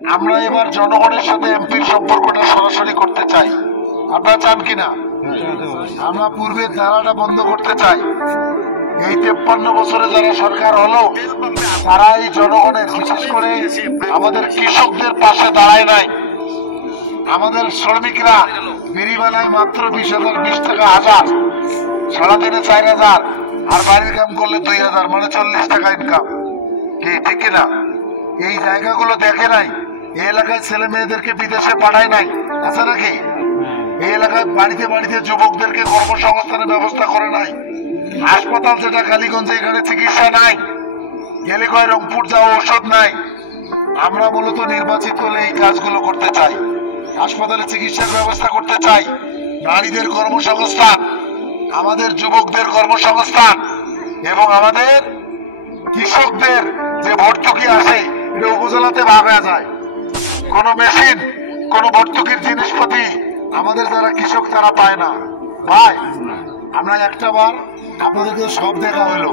আমরা এবার জনগণের সাথে এমপির সম্পর্কটা সরাসরি করতে চাই। আপনারা চান কিনা? আমরা পূর্বের ধারাটা বন্ধ করতে চাই। এই 53 বছরে যারা সরকার হলো তারা এই জনগণের, বিশেষ করে আমাদের কৃষকদের পাশে দাঁড়ায় নাই। আমাদের শ্রমিকরা বিড়িবালায় মাত্র 20,000, 20 টাকা হাজার, সারাদিনে 4,000, আর বাড়ির কাম করলে 2,000, মানে 40 টাকা ইনকাম। ঠিক কিনা? এই জায়গাগুলো দেখে নাই। এই এলাকায় ছেলে মেয়েদেরকে বিদেশে পাঠায় নাই, আছে নাকি? এই এলাকায় বাড়িতে বাড়িতে যুবকদেরকে কর্মসংস্থানের ব্যবস্থা করে নাই। হাসপাতাল যেটা কালীগঞ্জে, এখানে চিকিৎসা নাই। গেলে কয় রংপুর যাওয়া, ওষুধ নাই। আমরা মূলত নির্বাচিত হলে এই কাজগুলো করতে চাই। হাসপাতালে চিকিৎসার ব্যবস্থা করতে চাই, নারীদের কর্মসংস্থান, আমাদের যুবকদের কর্মসংস্থান, এবং আমাদের কৃষকদের যে ভর্তুকি আছে এটা উপজেলাতে ভাবা যায়। কোন মেশিন, কোন ভর্তুকির জিনিসপাতি আমাদের যারা কৃষক তারা পায় না। ভাই, আমরা একটা বার আপনাদেরকে সব দেখা হলো।